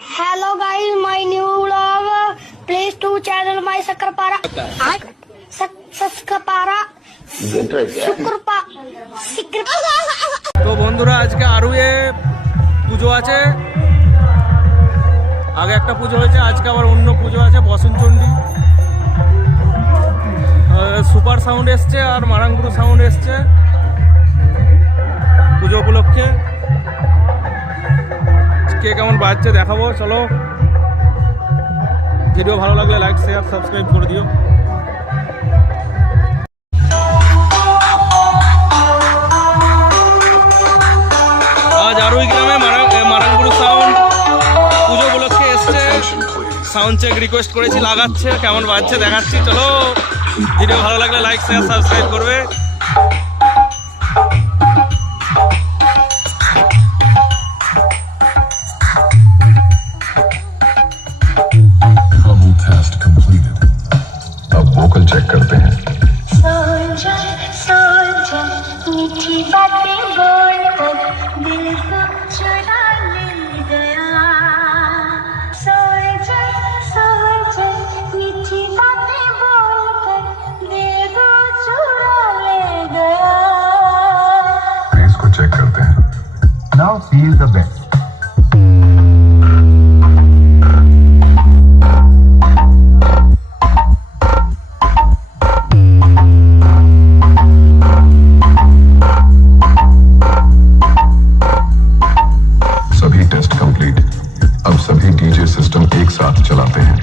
Hello guys, my new vlog. Please to channel my Sakrapara. Sakrapara. তো বন্ধুরা আজকে আরও পুজো আছে। আগে একটা পুজো হয়েছে, আজকে আবার অন্য পুজো আছে বসনচণ্ডী। সুপার সাউন্ড এসছে আর মারাঙ্গুরু সাউন্ড এসছে পুজো উপলক্ষে। কে কেমন বাজছে দেখাবো, চলো। ভিডিও ভালো লাগলে লাইক শেয়ার সাবস্ক্রাইব করে দিও। আজ আরুই গ্রামে মারাঙ্গুরু সাউন্ড পুজো উপলক্ষে এসছে। সাউন্ড চেক রিকোয়েস্ট করেছি, লাগাচ্ছে, কেমন বাজছে দেখাচ্ছি, চলো। ভিডিও ভালো লাগলে লাইক শেয়ার সাবস্ক্রাইব করবে। वोकल चेक करते हैं। मीठी बातें बोल कर दिल को चुरा ले गया। मीठी बातें बोल कर दिल को चुरा ले गया। बेस को चेक करते हैं। Now feel the base. अब सभी डीजे सिस्टम एक साथ चलाते हैं।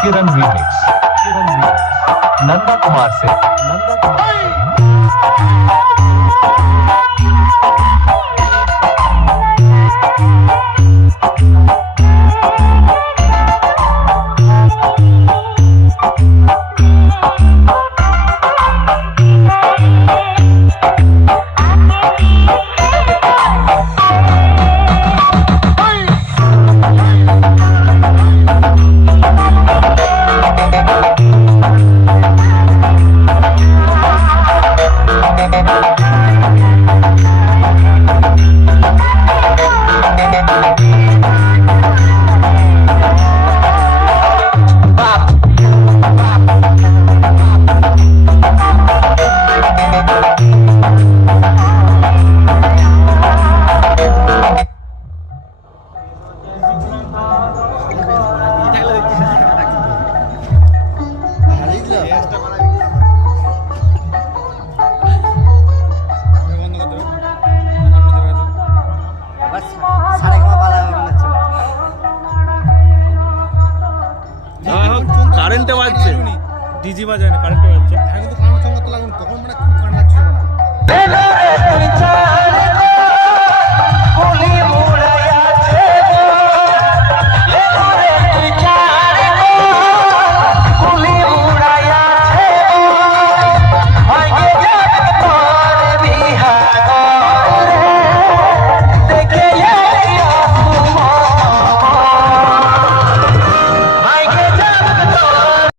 किरण रीमिक्स नंदा कुमार से नंदा कुमार। কারেন্টে বাজছে, ডিজি বাজায় না, কারেন্টে বাজছে। আমি তো কারেন্ট সঙ্গে তো লাগানো, তখন মানে খুব কারেন্ট লাগছিল না।